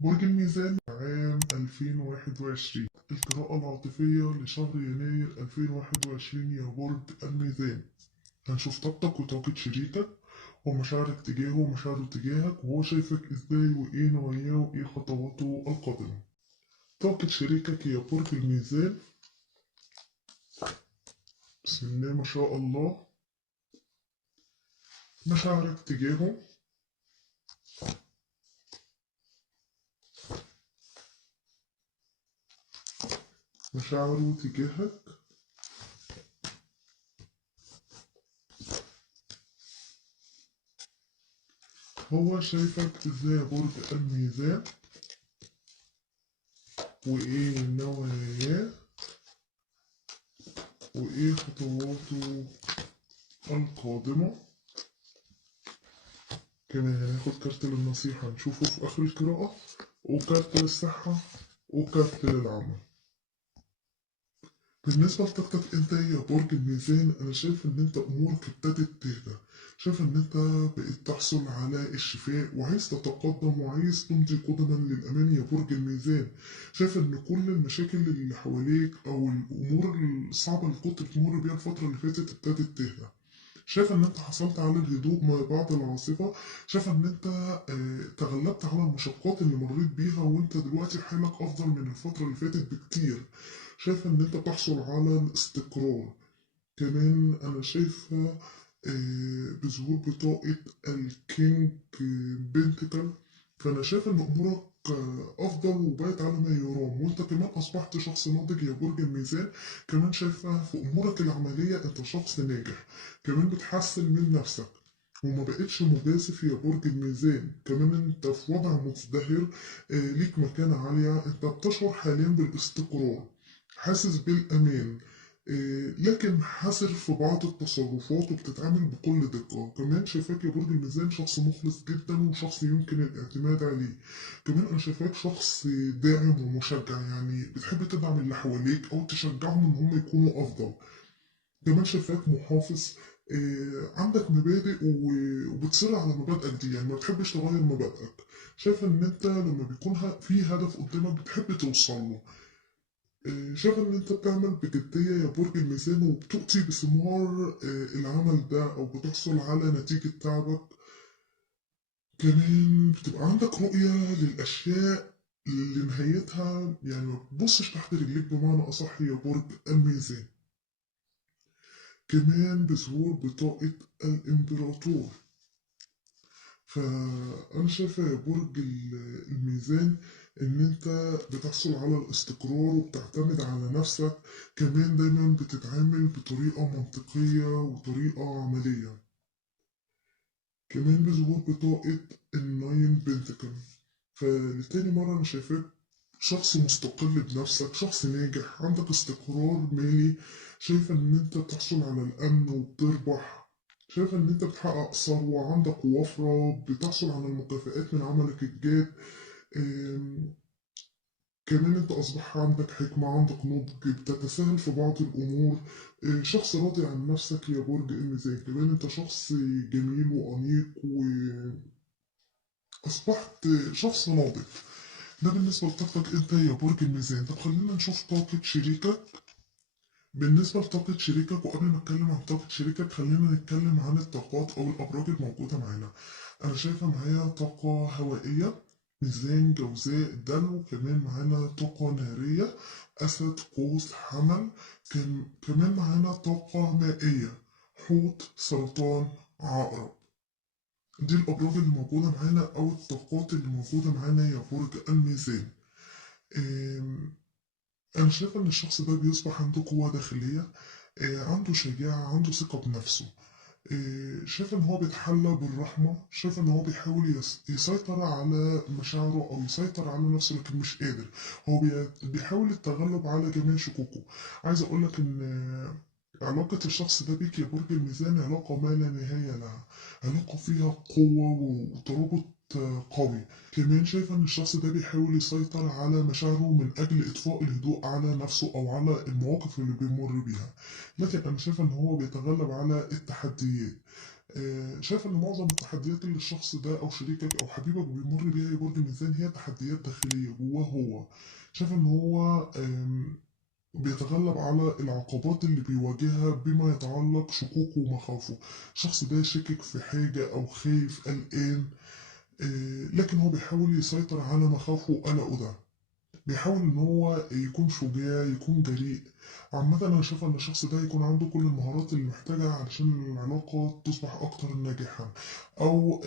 برج الميزان عام 2021. القراءة العاطفية لشهر يناير 2021 يا برج الميزان. هنشوف طاقتك وطاقة شريكك ومشاعرك تجاهه ومشاعره تجاهك وهو شايفك ازاي وايه نواياه وايه خطواته القادمة. طاقة شريكك يا برج الميزان. بسم الله ما شاء الله. مشاعرك تجاهه. مشاعره تجاهك. هو شايفك ازاي يا برج الميزان وايه نواياه وايه خطواته القادمة. كمان هناخد كارت للنصيحة نشوفه في آخر القراءة، وكارت للصحة، وكارت للعمل. بالنسبة لطاقتك انت يا برج الميزان، انا شايف ان انت امورك ابتدت تهدى. شايف ان انت بقيت تحصل على الشفاء وعايز تتقدم وعايز تمضي قدما للامام يا برج الميزان. شايف ان كل المشاكل اللي حواليك او الامور الصعبة اللي كنت بتمر بيها الفترة اللي فاتت ابتدت تهدى. شايف ان انت حصلت على الهدوء ما بعد العاصفة. شايف ان انت تغلبت على المشقات اللي مريت بيها وانت دلوقتي حالك افضل من الفترة اللي فاتت بكتير. شايف ان انت بتحصل على الاستقرار. كمان انا شايفها بظهور بطاقة الكينج بنتكل. فانا شايف ان امورك افضل وبقت على ما يرام، وانت كمان اصبحت شخص ناضج يا برج الميزان. كمان شايفها في امورك العملية انت شخص ناجح. كمان بتحسن من نفسك وما بقتش مجازف يا برج الميزان. كمان انت في وضع مزدهر. ليك مكانة عالية، انت بتشعر حاليا بالاستقرار، حاسس بالامان. لكن حذر في بعض التصرفات وبتتعامل بكل دقة. كمان شايفاك يا برج الميزان شخص مخلص جدا وشخص يمكن الاعتماد عليه. كمان انا شايفاك شخص داعم ومشجع، يعني بتحب تدعم اللي حواليك او تشجعهم ان هم يكونوا افضل. كمان شايفاك محافظ. عندك مبادئ وبتصر على مبادئك دي، يعني ما بتحبش تغير مبادئك. شايف ان انت لما بيكون في هدف قدامك بتحب توصل له. شايف ان انت بتعمل بجدية يا برج الميزان وبتؤتي بثمار العمل ده او بتحصل على نتيجة تعبك. كمان بتبقى عندك رؤية للأشياء لنهايتها، يعني ما بتبصش تحت رجليك بمعنى أصح يا برج الميزان. كمان بظهور بطاقة الإمبراطور. فأنا شايفة يا برج الميزان إن أنت بتحصل على الاستقرار وبتعتمد على نفسك. كمان دايما بتتعامل بطريقة منطقية وطريقة عملية. كمان بظهور بطاقة الناين بنتكل. فلتاني مرة أنا شايفاك شخص مستقل بنفسك، شخص ناجح، عندك استقرار مالي. شايفة إن أنت بتحصل على الأمن وبتربح. شايفة إن أنت بتحقق ثروة، عندك وفرة، بتحصل على المكافآت من عملك الجاد. أم، كمان أنت أصبح عندك حكمة، عندك نضج، بتتساهل في بعض الأمور. شخص راضي عن نفسك يا برج الميزان. كمان أنت شخص جميل وأنيق وأصبحت شخص ناضج. ده بالنسبة لطاقتك انت يا برج الميزان. طب خلينا نشوف طاقة شريكك. بالنسبة لطاقة شريكك، وقبل ما اتكلم عن طاقة شريكك خلينا نتكلم عن الطاقات او الابراج الموجودة معانا. انا شايفة معايا طاقة هوائية، ميزان جوزاء دلو. كمان معانا طاقة نارية، اسد قوس حمل. كمان معانا طاقة مائية، حوت سرطان عقرب. دي الابراج اللي موجودة معانا او الطاقات اللي موجودة معانا يا برج الميزان. آم، أنا شايف إن الشخص ده بيصبح عنده قوة داخلية. عنده شجاعة، عنده ثقة بنفسه. شايف إن هو بيتحلى بالرحمة. شايف إن هو بيحاول يسيطر على مشاعره أو يسيطر على نفسه لكن مش قادر. هو بيحاول التغلب على جميع شكوكه. عايز أقولك إن علاقة الشخص ده بيك يا برج الميزان علاقة ما لا نهاية لها. علاقة فيها قوة وترابط قوي. كمان شايف ان الشخص ده بيحاول يسيطر على مشاعره من اجل اطفاء الهدوء على نفسه او على المواقف اللي بيمر بيها. لكن انا شايف ان هو بيتغلب على التحديات. شايف ان معظم التحديات اللي الشخص ده او شريكك او حبيبك بيمر بيها يا برج الميزان هي تحديات داخلية جواه هو. شايف ان هو بيتغلب على العقبات اللي بيواجهها بما يتعلق شكوكه ومخاوفه. الشخص ده شاكك في حاجة أو خايف قلقان، لكن هو بيحاول يسيطر على مخاوفه وقلقه ده. بيحاول ان هو يكون شجاع، يكون جريء. عامة انا شايف ان الشخص ده يكون عنده كل المهارات اللي محتاجها علشان العلاقة تصبح اكتر ناجحا، او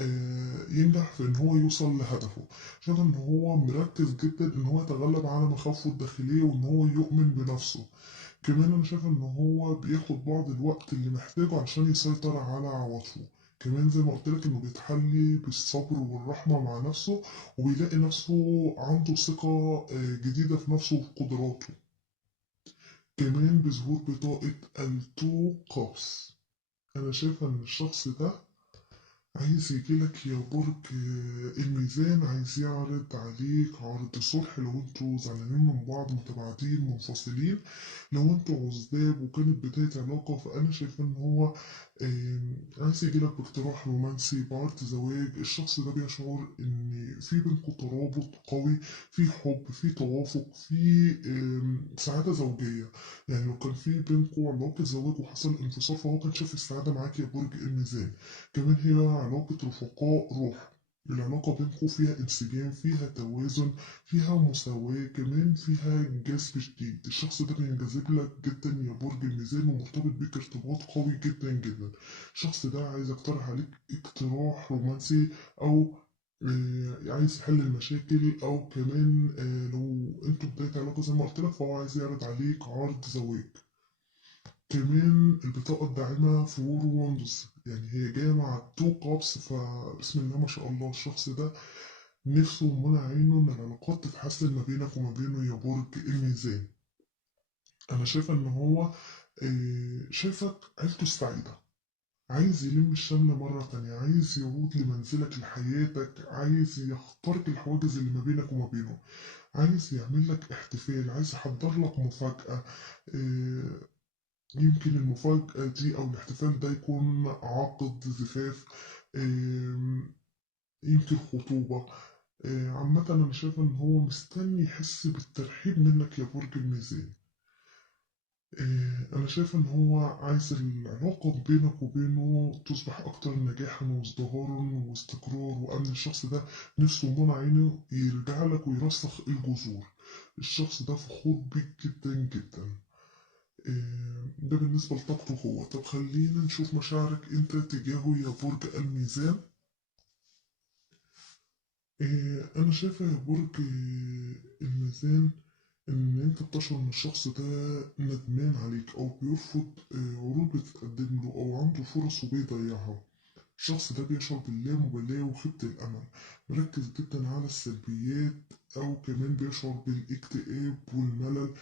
ينجح في ان هو يوصل لهدفه. شايف ان هو مركز جدا ان هو يتغلب على مخاوفه الداخلية وان هو يؤمن بنفسه. كمان انا شايف ان هو بياخد بعض الوقت اللي محتاجه عشان يسيطر على عواطفه. كمان زي ما قلت لك انه بيتحلي بالصبر والرحمة مع نفسه، وبيلاقي نفسه عنده ثقة جديدة في نفسه وفي قدراته. كمان بظهور بطاقة التو قوس. أنا شايفة إن الشخص ده عايز يجيلك يا برج الميزان، عايز يعرض عليك عرض صلح لو انتوا زعلانين من بعض، متباعدين منفصلين. لو انتوا عزاب وكانت بداية علاقة، فأنا شايف إن هو عايز يجيلك باقتراح رومانسي بعرض زواج. الشخص ده بيشعر إن في بينكم ترابط قوي، في حب، في توافق، في سعادة زوجية. يعني لو كان في بينكم علاقة زواج وحصل انفصال، فهو كان شايف السعادة معاك يا برج الميزان. كمان هي علاقة رفقاء روح. العلاقة بينكم فيها انسجام، فيها توازن، فيها مساواة، كمان فيها جذب شديد. الشخص ده بينجذب لك جدا يا برج الميزان ومرتبط بيك ارتباط قوي جدا جدا. الشخص ده عايز يقترح عليك اقتراح رومانسي، أو عايز يحل المشاكل، أو كمان لو انتوا بداية علاقة زي ما قلت لك فهو عايز يعرض عليك عرض زواج. كمان البطاقة الداعمة فور وندز، يعني هي جاية مع التو كابس، فبسم الله ما شاء الله الشخص ده نفسه ومنع عينه إن العلاقات تتحسن ما بينك وما بينه يا برج الميزان. أنا شايفة إن هو شايفك عيلته السعيدة، عايز يلم الشمل مرة تانية، عايز يعود لمنزلك لحياتك، عايز يخترق الحواجز اللي ما بينك وما بينه، عايز يعمل لك احتفال، عايز يحضر لك مفاجأة. آه، يمكن المفاجأة دي أو الاحتفال ده يكون عقد زفاف، يمكن خطوبة. عامة أنا شايف إن هو مستني يحس بالترحيب منك يا برج الميزان. أنا شايف إن هو عايز العلاقة بينك وبينه تصبح أكتر نجاحا وازدهارا واستقرار وأمن. الشخص ده نفسه من عينه يرجع لك ويرسخ الجذور. الشخص ده فخور بيك جدا جدا. ده بالنسبة لطاقته هو. طب خلينا نشوف مشاعرك انت تجاهه يا برج الميزان. انا شايفة يا برج الميزان ان انت بتشعر ان الشخص ده ندمان عليك او بيرفض عروض بتتقدم له او عنده فرص وبيضيعها. الشخص ده بيشعر باللامبالاة وخيبة الأمل، مركز جدا على السلبيات، أو كمان بيشعر بالاكتئاب والملل.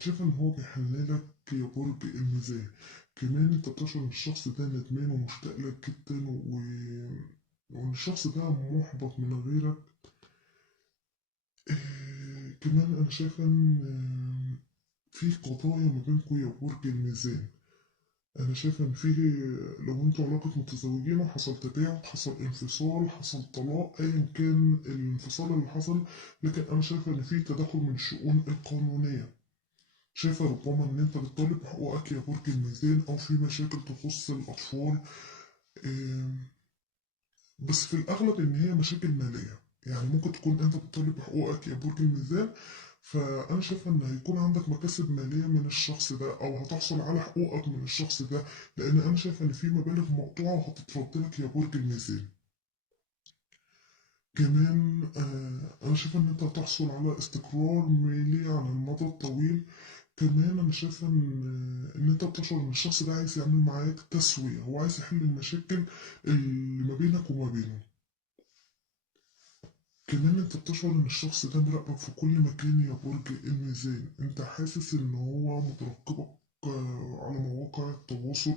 شايف إن هو بيحللك يا برج الميزان. كمان أنت بتشعر إن الشخص ده ندمان ومشتاق لك جدا، وإن الشخص ده محبط من غيرك. كمان أنا شايف إن في قضايا ما بينكم يا برج الميزان. أنا شايف إن في، لو أنتوا علاقة متزوجين وحصل تباعد، حصل انفصال، حصل طلاق، أيا كان الانفصال اللي حصل، لكن أنا شايف إن في تدخل من الشؤون القانونية. شايفة ربما إن أنت بتطالب بحقوقك يا برج الميزان، أو في مشاكل تخص الأطفال. آم، بس في الأغلب إن هي مشاكل مالية. يعني ممكن تكون أنت بتطالب بحقوقك يا برج الميزان، فأنا شايفة إن هيكون عندك مكاسب مالية من الشخص ده، أو هتحصل على حقوقك من الشخص ده، لأن أنا شايفة إن في مبالغ مقطوعة وهتترد لك يا برج الميزان. كمان أنا شايفة إن أنت هتحصل على استقرار مالي على المدى الطويل. كمان أنا شايفة إن أنت بتشعر إن الشخص ده عايز يعمل معاك تسوية، هو عايز يحل المشاكل اللي ما بينك وما بينه. كمان انت بتشعر ان الشخص ده مراقبك في كل مكان يا برج الميزان. انت حاسس ان هو مترقبك على مواقع التواصل.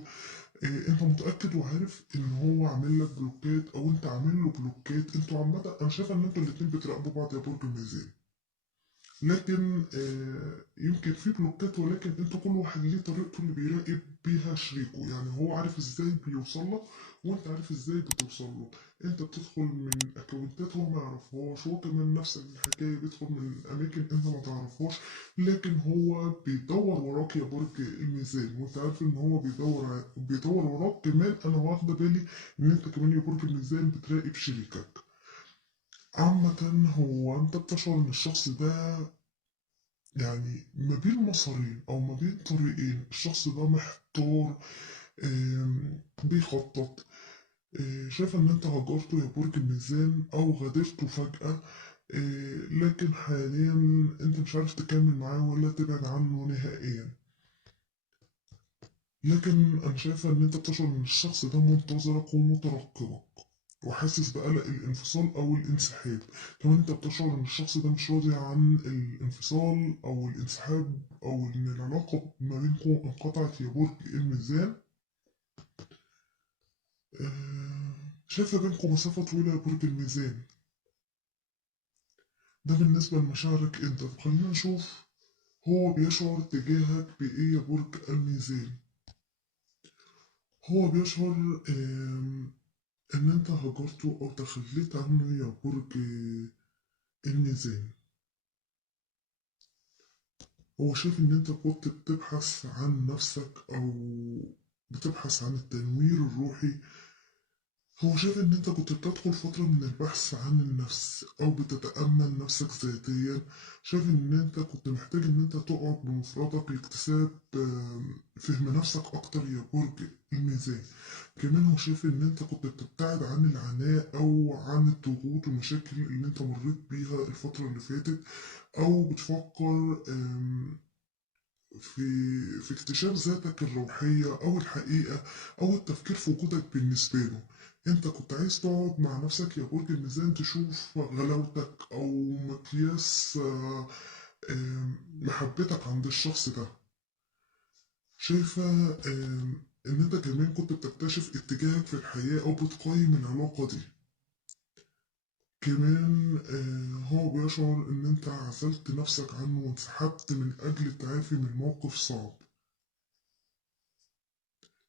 انت متأكد وعارف ان هو عامل لك بلوكات او انت عامل له بلوكات. انتوا عامة انا شايف ان انتوا الاتنين بتراقبوا بعض يا برج الميزان. لكن يمكن في بلوكات، ولكن انت كل واحد ليه طريقته اللي بيراقب بيها شريكه. يعني هو عارف ازاي بيوصل لك، وانت عارف ازاي بتوصل له. انت بتدخل من اكونتات هو ما يعرفهاش، هو كمان نفس الحكايه بيدخل من اماكن انت ما تعرفهاش. لكن هو بيدور وراك يا برج الميزان، وانت عارف ان هو بيدور وراك. كمان انا واخده بالي ان انت كمان يا برج الميزان بتراقب شريكك. عامة هو انت بتشعر ان الشخص ده يعني ما بين مسارين او ما بين طريقين. الشخص ده محتار، بيخطط. شايف ان انت هجرته يا برج الميزان او غادرته فجأة. لكن حاليا انت مش عارف تكمل معاه ولا تبعد عنه نهائيا. لكن انا شايفة ان انت بتشعر ان الشخص ده منتظرك ومترقبك، وحاسس بقلق الانفصال او الانسحاب. كمان انت بتشعر ان الشخص ده مش راضي عن الانفصال او الانسحاب، او ان العلاقة ما بينكم انقطعت يا برج الميزان. شايفة بينكم مسافة طويلة يا برج الميزان. ده بالنسبة لمشاعرك انت. طب خلينا نشوف هو بيشعر تجاهك بإيه يا برج الميزان. هو بيشعر إن أنت هجرته أو تخليت عنه يا برج الميزان. هو شايف إن أنت كنت بتبحث عن نفسك، أو بتبحث عن التنوير الروحي. هو شايف إن أنت كنت بتدخل فترة من البحث عن النفس أو بتتأمل نفسك ذاتيا. شايف إن أنت كنت محتاج إن أنت تقعد بمفردك لاكتساب فهم نفسك أكتر يا برج الميزان. كمان هو شايف إن أنت كنت بتبتعد عن العناء أو عن الضغوط والمشاكل اللي أنت مريت بيها الفترة اللي فاتت، أو بتفكر في اكتشاف ذاتك الروحية أو الحقيقة، أو التفكير في وجودك بالنسبة له. أنت كنت عايز تقعد مع نفسك يا برج الميزان تشوف غلاوتك أو مقياس محبتك عند الشخص ده. شايفة إن أنت كمان كنت بتكتشف اتجاهك في الحياة أو بتقيم العلاقة دي. كمان هو بيشعر إن أنت عزلت نفسك عنه وانسحبت من أجل التعافي من موقف صعب.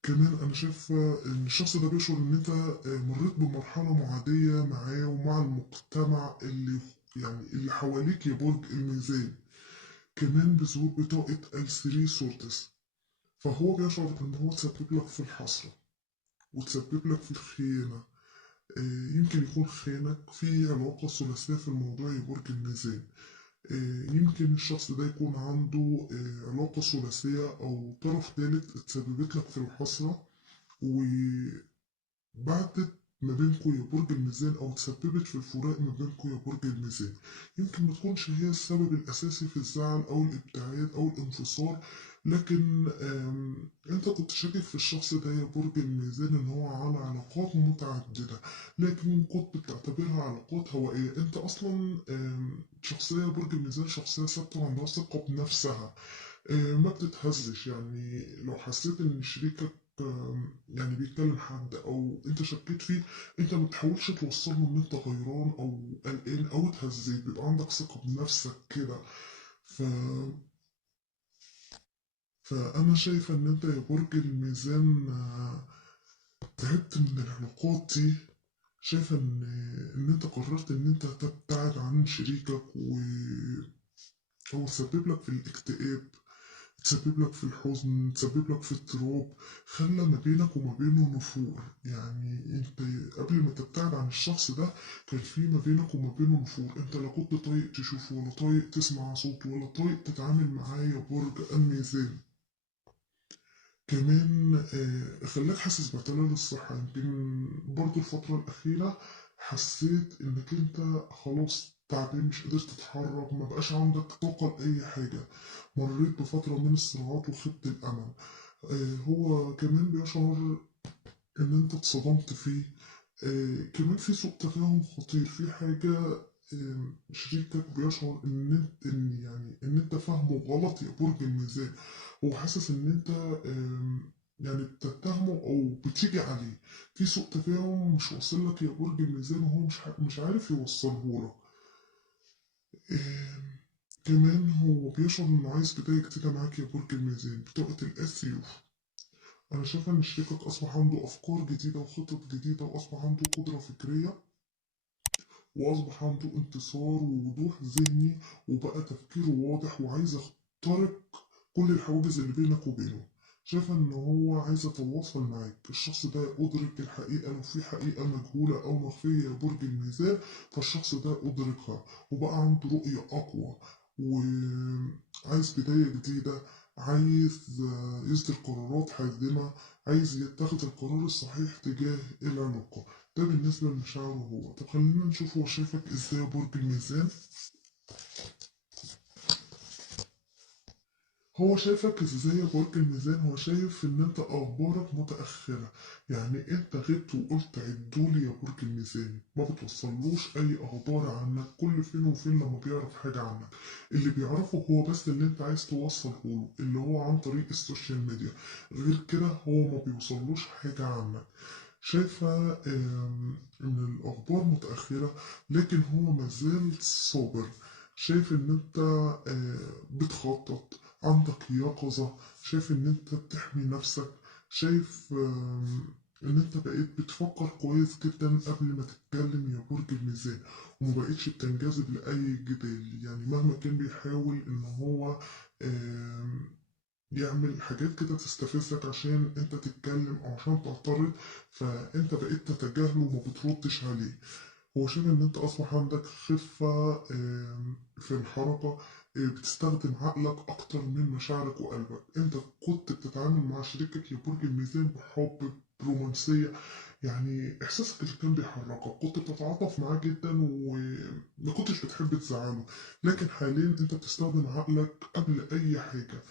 كمان أنا شايف إن الشخص ده بيشعر إن أنت مريت بمرحلة معادية معاه ومع المجتمع اللي حواليك يا برج الميزان. كمان بظهور بطاقة الثري سورتس. فهو بيشعر إن هو تسبب لك في الحسرة وتسبب لك في الخيانة. يمكن يكون خيانك في علاقة ثلاثية في الموضوع يا برج الميزان. يمكن الشخص ده يكون عنده علاقة ثلاثية أو طرف ثالث اتسببت لك في الحسرة، وبعدت ما بينكم يا برج الميزان، أو تسببت في الفراق ما بينكم يا برج الميزان. يمكن ما تكونش هي السبب الأساسي في الزعل أو الابتعاد أو الانفصال، لكن أنت كنت شاكك في الشخص ده يا برج الميزان إن هو على علاقات متعددة، لكن كنت بتعتبرها علاقات هوائية. أنت أصلا شخصية برج الميزان شخصية ثابتة وعندها ثقة بنفسها. ما بتتهزش. يعني لو حسيت ان شريكك يعني بيتكلم حد او انت شكيت فيه، انت ما بتحاولش توصل له ان انت غيران او قلقان او اتهزيت. بيبقى عندك ثقة بنفسك كده. ف... فانا شايفة ان انت يا برج الميزان تعبت من العلاقات دي. شايفة ان انت قررت ان انت تبتعد عن شريكك، هو سبب لك في الاكتئاب، تسبب لك في الحزن، تسبب لك في اضطراب، خلى ما بينك وما بينه نفور. يعني انت قبل ما تبتعد عن الشخص ده كان في ما بينك وما بينه نفور. انت لا كنت طايق تشوفه ولا طايق تسمع صوته ولا طايق تتعامل معاه يا برج الميزان. كمان خلاك حاسس باعتلال الصحة. يمكن برضو الفترة الأخيرة حسيت إنك أنت خلاص تعبان، مش قادر تتحرك، ما بقاش عندك طاقة لأي حاجة. مريت بفترة من الصراعات وخدت الأمل. هو كمان بيشعر إن أنت اتصدمت فيه. كمان في سوء تفاهم خطير في حاجة. شريكك بيشعر إن أنت فاهمه غلط يا برج الميزان. هو حاسس إن أنت يعني بتتهمه أو بتيجي عليه. في سوء تفاهم مش واصل لك يا برج الميزان، وهو مش عارف يوصله لك. كمان هو بيشعر إنه عايز بداية جديدة معاك يا برج الميزان. بطاقة الأس يوف، أنا شايفة إن شريكك أصبح عنده أفكار جديدة وخطط جديدة، وأصبح عنده قدرة فكرية، وأصبح عنده انتصار ووضوح ذهني، وبقى تفكيره واضح وعايز يخترق كل الحواجز اللي بينك وبينه. شايفة إن هو عايز يتواصل معاك. الشخص ده أدرك الحقيقة، لو في حقيقة مجهولة أو مخفية يا برج الميزان فالشخص ده أدركها وبقى عنده رؤية أقوى، وعايز بداية جديدة، عايز يصدر قرارات حازمة، عايز يتخذ القرار الصحيح تجاه العلاقة. ده بالنسبة لمشاعره هو. طب خلينا نشوف هو شايفك ازاي يا برج الميزان. هو شايفك ازاي يا برج الميزان؟ هو شايف ان انت اخبارك متأخرة، يعني انت غبت وقلت عدولي يا برج الميزان، ما بتوصلوش اي اخبار عنك، كل فين وفين لما بيعرف حاجة عنك. اللي بيعرفه هو بس اللي انت عايز توصله له، اللي هو عن طريق السوشيال ميديا. غير كده هو ما بيوصلوش حاجة عنك. شايفة إن الأخبار متأخرة، لكن هو مازال صابر. شايف إن أنت بتخطط، عندك يقظة، شايف إن أنت بتحمي نفسك، شايف إن أنت بقيت بتفكر كويس جدا قبل ما تتكلم يا برج الميزان، ومبقتش بتنجذب لأي جدال. يعني مهما كان بيحاول إن هو آم، يعمل حاجات كده تستفزك عشان انت تتكلم او عشان تعترض، فانت بقيت تتجاهله وما بتردش عليه. هو شايف ان انت اصبح عندك خفة في الحركة، بتستخدم عقلك اكتر من مشاعرك وقلبك. انت كنت بتتعامل مع شريكك يا برج الميزان بحب، برومانسية، يعني احساسك اللي كان بيحركك، كنت بتتعاطف معاه جدا وما كنتش بتحب تزعله. لكن حاليا انت بتستخدم عقلك قبل اي حاجة.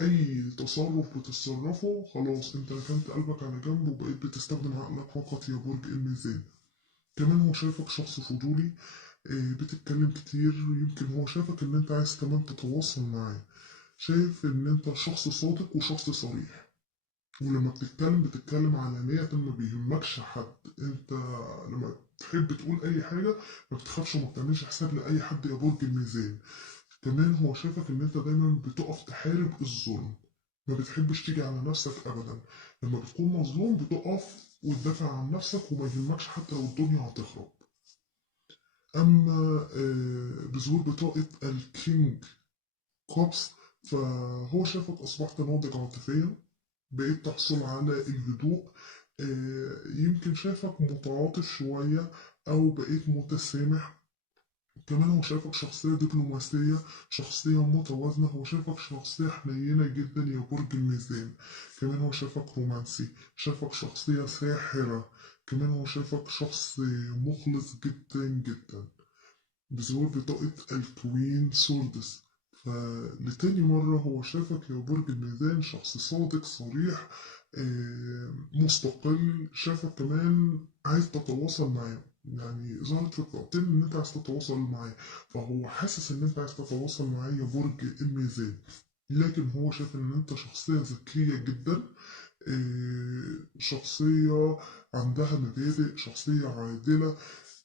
أي تصرف بتتصرفه خلاص أنت ركنت قلبك على جنب وبقيت بتستخدم عقلك فقط يا برج الميزان. كمان هو شايفك شخص فضولي، بتتكلم كتير، يمكن هو شايفك إن أنت عايز كمان تتواصل معاه. شايف إن أنت شخص صادق وشخص صريح، ولما بتتكلم علانية، ما بيهمكش حد. أنت لما تحب تقول أي حاجة ما بتخافش وما بتعملش حساب لأي حد يا برج الميزان. كمان هو شايفك إن أنت دايما بتقف تحارب الظلم، ما بتحبش تيجي على نفسك أبدا. لما بتكون مظلوم بتقف وتدافع عن نفسك وما يهمكش حتى لو الدنيا هتخرب. أما بظهور بطاقة الكينج كوبس، فهو شافك أصبحت ناضج عاطفيا، بقيت تحصل على الهدوء. يمكن شافك متعاطف شوية أو بقيت متسامح. كمان هو شايفك شخصية دبلوماسية، شخصية متوازنة، هو شايفك شخصية حنينة جدا يا برج الميزان. كمان هو شايفك رومانسي، شايفك شخصية ساحرة. كمان هو شايفك شخص مخلص جدا جدا، بظهور بطاقة الكوين سوردس. فلتاني مرة هو شافك يا برج الميزان شخص صادق صريح، مستقل. شافك كمان عايز تتواصل معاه، يعني ظهرت في الطاقتين ان انت عايز تتواصل معاه، فهو حاسس ان انت عايز تتواصل معاه يا برج الميزان. لكن هو شايف ان انت شخصية ذكية جدا، شخصية عندها مبادئ، شخصية عادلة.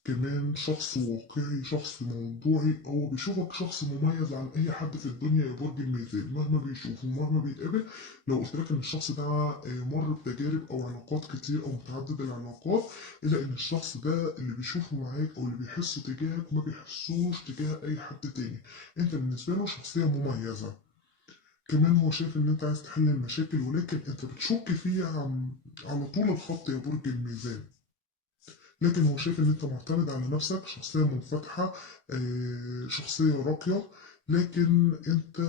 كمان شخص واقعي، شخص موضوعي. هو بيشوفك شخص مميز عن اي حد في الدنيا يا برج الميزان، مهما بيشوف ومهما بيقابل. لو قلت لك ان الشخص ده مر بتجارب او علاقات كتير او متعدد العلاقات، الا ان الشخص ده اللي بيشوفه معاك او اللي بيحسه تجاهك ما بيحسوش تجاه اي حد تاني. انت بالنسبه له شخصيه مميزه. كمان هو شايف ان انت عايز تحل المشاكل، ولكن انت بتشك فيه على طول الخط يا برج الميزان. لكن هو شايف ان انت معتمد على نفسك، شخصية منفتحة، شخصية راقية. لكن انت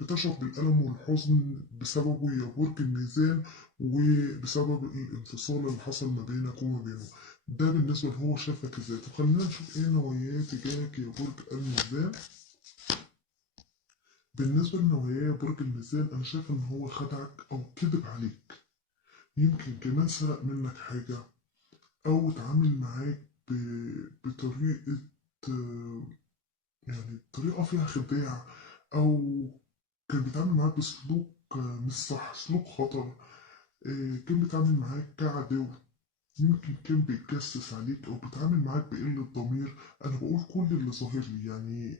بتشعر بالألم والحزن بسببه يا برج الميزان، وبسبب الانفصال اللي حصل ما بينك وما بينه. ده بالنسبة لهو شافك ازاي. طب خلينا نشوف ايه نواياه تجاهك يا برج الميزان. بالنسبة لنواياه يا برج الميزان، أنا شايف إن هو خدعك أو كذب عليك، يمكن كمان سرق منك حاجة، أو اتعامل معاك بطريقة، آه، يعني طريقة فيها خداع، أو كان بيتعامل معاك بسلوك مش صح، سلوك خطر. كان بيتعامل معاك كعدو. يمكن كان بيتجسس عليك او بيتعامل معاك بقلة ضمير. انا بقول كل اللي ظاهر لي، يعني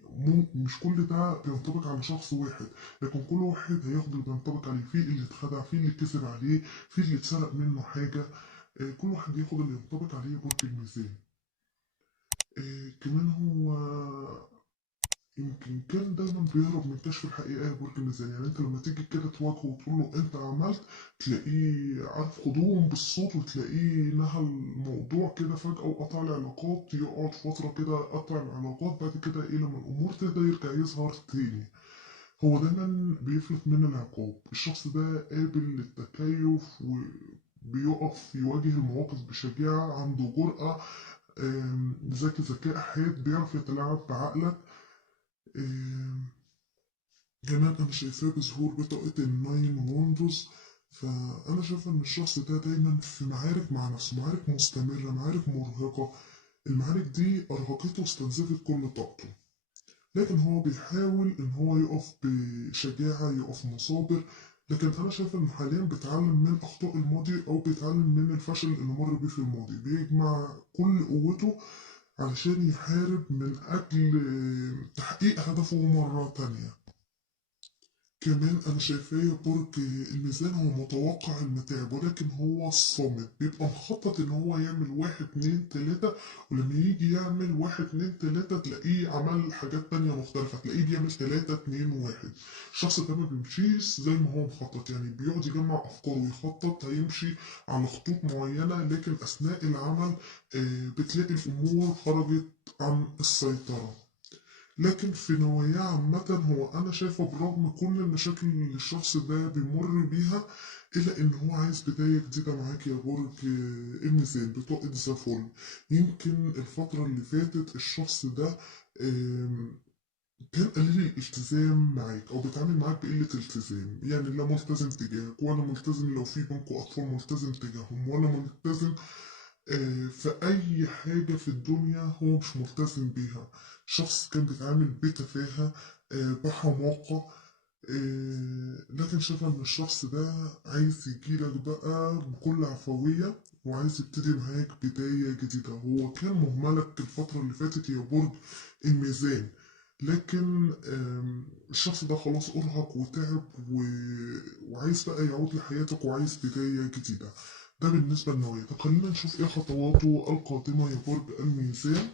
مش كل ده بينطبق على شخص واحد، لكن كل واحد هياخد اللي بينطبق عليه، في اللي اتخدع، في اللي كذب عليه، في اللي اتسرق منه حاجة. كل واحد ياخد اللي ينطبق عليه برج الميزان. كمان هو يمكن كان دايما بيهرب من كشف الحقيقة يا برج الميزان. يعني انت لما تيجي كده تواجهه وتقول له انت عملت، تلاقيه عارف خدوهم بالصوت، وتلاقيه نهى الموضوع كده فجأة وقطع العلاقات، يقعد فترة كده قطع العلاقات، بعد كده ايه لما الأمور تهدى يرجع يظهر تاني. هو دايما بيفلت من العقاب. الشخص ده قابل للتكيف وبيقف يواجه المواقف بشجاعة، عنده جرأة، ذكي ذكاء حاد، بيعرف يتلاعب بعقلك. آم، كمان أنا شايفاه بظهور بطاقة الناين وندوز. فأنا شايف إن الشخص ده دايما في معارك مع نفسه، معارك مستمرة، معارك مرهقة. المعارك دي أرهقته واستنزفت كل طاقته، لكن هو بيحاول إن هو يقف بشجاعة، يقف مصابر. لكن أنا شايف إنه حاليا بيتعلم من أخطاء الماضي، أو بيتعلم من الفشل اللي مر بيه في الماضي، بيجمع كل قوته علشان يحارب من أجل تحقيق هدفه مرة تانية. كمان أنا شايفاه برج الميزان هو متوقع المتاعب، ولكن هو الصامت، بيبقى مخطط إن هو يعمل واحد اتنين تلاتة، ولما يجي يعمل واحد اتنين تلاتة تلاقيه عمل حاجات تانية مختلفة، تلاقيه بيعمل تلاتة اتنين واحد. الشخص ده ما بيمشيش زي ما هو مخطط، يعني بيقعد يجمع أفكار ويخطط هيمشي على خطوط معينة، لكن أثناء العمل بتلاقي الأمور خرجت عن السيطرة. لكن في نواياه عامة هو أنا شايفه برغم كل المشاكل اللي الشخص ده بيمر بيها، إلا إن هو عايز بداية جديدة معاك يا برج الميزان بطاقة ذا فول. يمكن الفترة اللي فاتت الشخص ده آم، كان قليل الالتزام معاك، أو بيتعامل معاك بقلة التزام، يعني لا ملتزم تجاهك، ولا ملتزم لو في بينكوا أطفال ملتزم تجاههم، ولا ملتزم في أي حاجة في الدنيا هو مش ملتزم بيها. شخص كان بيتعامل بتفاهة، بحماقة. لكن شايف إن الشخص ده عايز يجيلك بقى بكل عفوية، وعايز يبتدي معاك بداية جديدة. هو كان مهملك الفترة اللي فاتت يا برج الميزان، لكن الشخص ده خلاص أرهق وتعب وعايز بقى يعود لحياتك، وعايز بداية جديدة. ده بالنسبة للنوايا. طب خلينا نشوف ايه خطواته القادمة يا برج الميزان.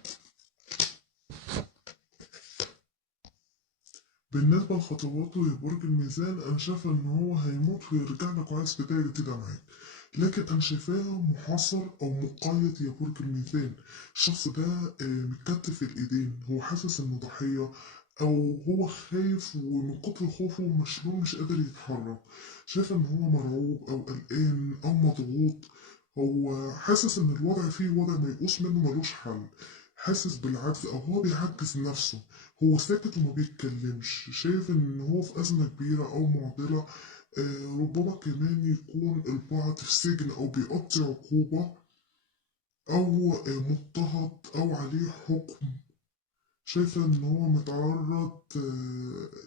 بالنسبة لخطواته يا برج الميزان، أنا شايفة إن هو هيموت ويرجع لك وعايز بداية جديدة معاك، لكن أنا شايفاه محاصر أو مقيد يا برج الميزان. الشخص ده متكتف الإيدين، هو حاسس إنه ضحية، أو هو خايف ومن كتر خوفه مشلول مش قادر يتحرك. شايف إن هو مرعوب أو قلقان أو مضغوط. هو حاسس إن الوضع فيه وضع ميؤوس منه ملوش حل، حاسس بالعجز أو هو بيعجز نفسه. هو ساكت وما بيتكلمش، شايف إن هو في أزمة كبيرة أو معضلة. ربما كمان يكون البعض في سجن أو بيقضي عقوبة، أو مضطهد أو عليه حكم. شايفة إن هو متعرض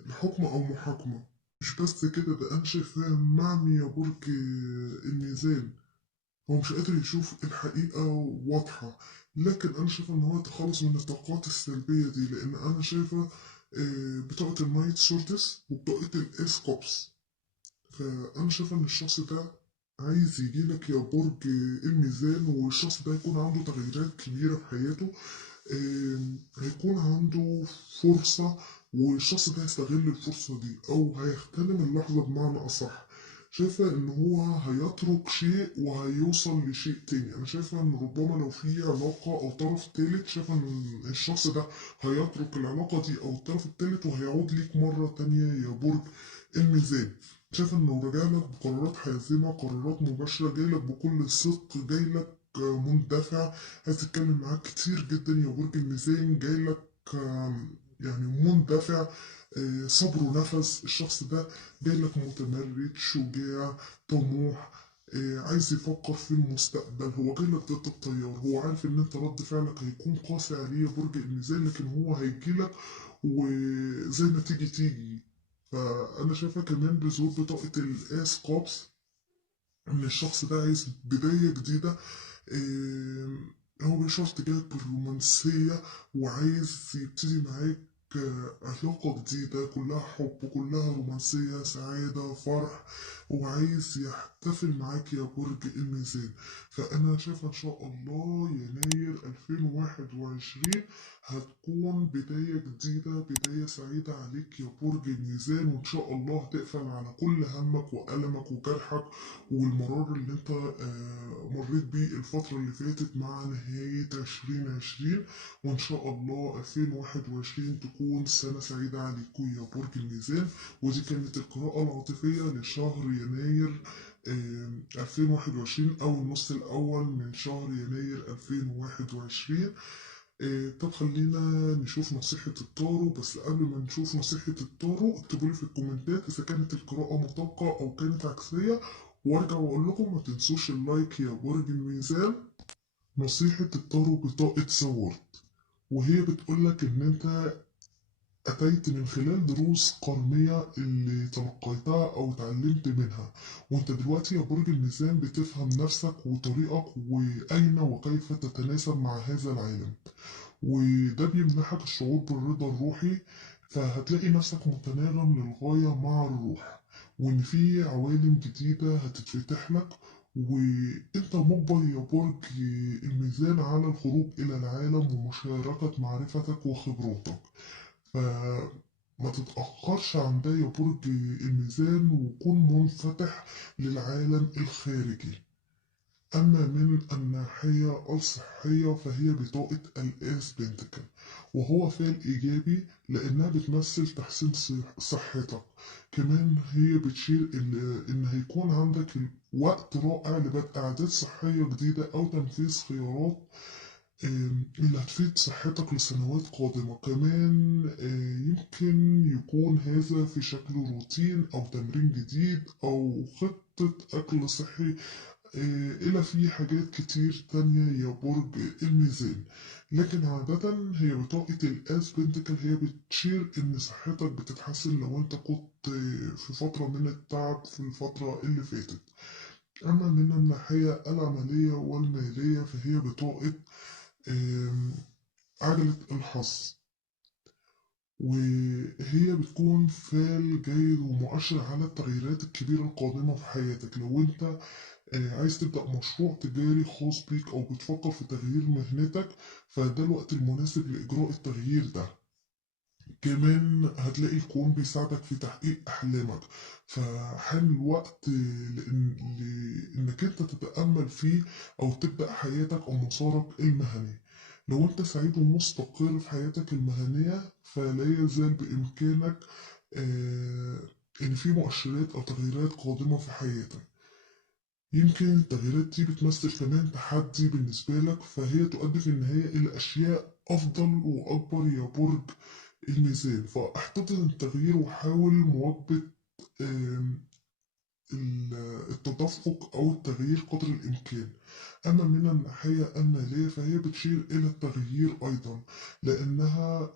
لحكم أو محاكمة. مش بس كده، ده أنا شايفاه معمي يا برج الميزان. هو مش قادر يشوف الحقيقة واضحة، لكن أنا شايفة إن هو يتخلص من الطاقات السلبية دي، لأن أنا شايفة بطاقة النايت سورتس وبطاقة الإيس كوبس. فأنا شايفة إن الشخص ده عايز يجيلك يا برج الميزان، والشخص ده يكون عنده تغييرات كبيرة في حياته. هيكون عنده فرصة، والشخص ده هيستغل الفرصة دي أو هيغتنم اللحظة بمعنى أصح. شايفة إن هو هيترك شيء وهيوصل لشيء تاني. أنا شايفة إن ربما لو في علاقة أو طرف تالت، شايفة إن الشخص ده هيترك العلاقة دي أو الطرف التالت وهيعود ليك مرة تانية يا برج الميزان. شايف إنه راجع لك بقرارات حازمة، قرارات مباشرة، جاي لك بكل صدق، جاي لك مندفع، عايز تتكلم معاك كتير جدا يا برج الميزان، جاي لك يعني مندفع، صبر ونفس. الشخص ده جاي لك متمرد، شجاع، طموح، عايز يفكر في المستقبل. هو جاي لك ضد التيار، هو عارف ان انت رد فعلك هيكون قاسي عليه يا برج الميزان، لكن هو هيجي لك وزي ما تيجي تيجي. فانا شايفها كمان بظهور بطاقة الاس كوبس ان الشخص ده عايز بداية جديدة، آم، هو بيشعر تجاهك بالرومانسية وعايز يبتدي معاك علاقة جديدة كلها حب وكلها رومانسية سعادة فرح، وعايز يحتفل معاك يا برج الميزان. فأنا شايف إن شاء الله يناير 2021 هتكون بداية جديدة، بداية سعيدة عليك يا برج الميزان، وإن شاء الله هتقفل على كل همك وألمك وجرحك والمرار اللي انت مريت بيه الفترة اللي فاتت مع نهاية 2020. وإن شاء الله 2021 تكون سنة سعيدة عليكم يا برج الميزان. ودي كانت القراءة العاطفية لشهر يناير 2021 أو النص الأول من شهر يناير 2021. طب خلينا نشوف نصيحة التارو. بس قبل ما نشوف نصيحة التارو اكتبوا لي في الكومنتات إذا كانت القراءة مطابقة أو كانت عكسية، وارجع واقول لكم ما تنسوش اللايك يا برج الميزان. نصيحة التارو بطاقة سورد، وهي بتقولك إن أنت أتيت من خلال دروس قرنية اللي تلقيتها أو اتعلمت منها، وأنت دلوقتي يا برج الميزان بتفهم نفسك وطريقك وأين وكيف تتناسب مع هذا العالم، وده بيمنحك الشعور بالرضا الروحي. فهتلاقي نفسك متناغم للغاية مع الروح، وإن في عوالم جديدة هتتفتح لك، وإنت مجبر يا برج الميزان على الخروج إلى العالم ومشاركة معرفتك وخبراتك. فما تتأخرش عن ده يا برج الميزان، وكن منفتح للعالم الخارجي. أما من الناحية الصحية فهي بطاقة الإس بنتكل، وهو فعل إيجابي لأنها بتمثل تحسين صحتك. كمان هي بتشير إن هيكون عندك وقت رائع لبدء عادات صحية جديدة أو تنفيذ خيارات اللي هتفيد صحتك لسنوات قادمة. كمان يمكن يكون هذا في شكل روتين أو تمرين جديد أو خطة أكل صحي، إلى في حاجات كتير تانية يا برج الميزان. لكن عادة هي بطاقة الآس بنتكل هي بتشير إن صحتك بتتحسن لو أنت كنت في فترة من التعب في الفترة اللي فاتت. أما من الناحية العملية والمالية فهي بطاقة آم، عجلة الحظ، وهي بتكون فعل جيد ومؤشر على التغييرات الكبيرة القادمة في حياتك. لو انت عايز تبدأ مشروع تجاري خاص بيك أو بتفكر في تغيير مهنتك، فده الوقت المناسب لإجراء التغيير ده. كمان هتلاقي الكون بيساعدك في تحقيق أحلامك، فحان الوقت لإنك أنت تتأمل فيه أو تبدأ حياتك أو مسارك المهني. لو أنت سعيد ومستقر في حياتك المهنية فلا يزال بإمكانك آه، إن في مؤشرات أو تغييرات قادمة في حياتك. يمكن التغييرات دي بتمثل كمان تحدي بالنسبة لك، فهي تؤدي في النهاية إلى أشياء أفضل وأكبر يا برج الميزان. فاحتضن التغيير وحاول مواكبة آم، التدفق أو التغيير قدر الإمكان. أما من الناحية المالية فهي بتشير إلى التغيير أيضا، لأنها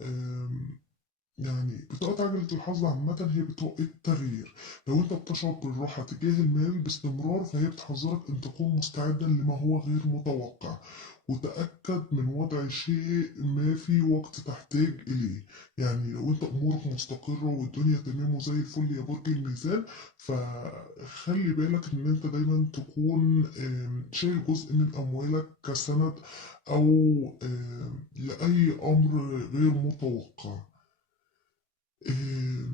يعني بطاقة عجلة الحظ عامة هي بطاقة تغيير. لو انت بتشعر بالراحة تجاه المال باستمرار فهي بتحذرك ان تكون مستعدا لما هو غير متوقع، وتأكد من وضع شيء ما في وقت تحتاج إليه. يعني لو انت أمورك مستقرة والدنيا تمام وزي الفل يا برج الميزان، فخلي بالك ان انت دايما تكون شايل جزء من أموالك كسند أو لأي أمر غير متوقع. إيه،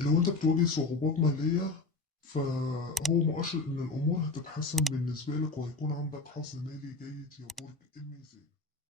لو انت بتواجه صعوبات مالية فهو مؤشر ان الامور هتتحسن بالنسبة لك وهيكون عندك حظ مالي جيد يا برج الميزان.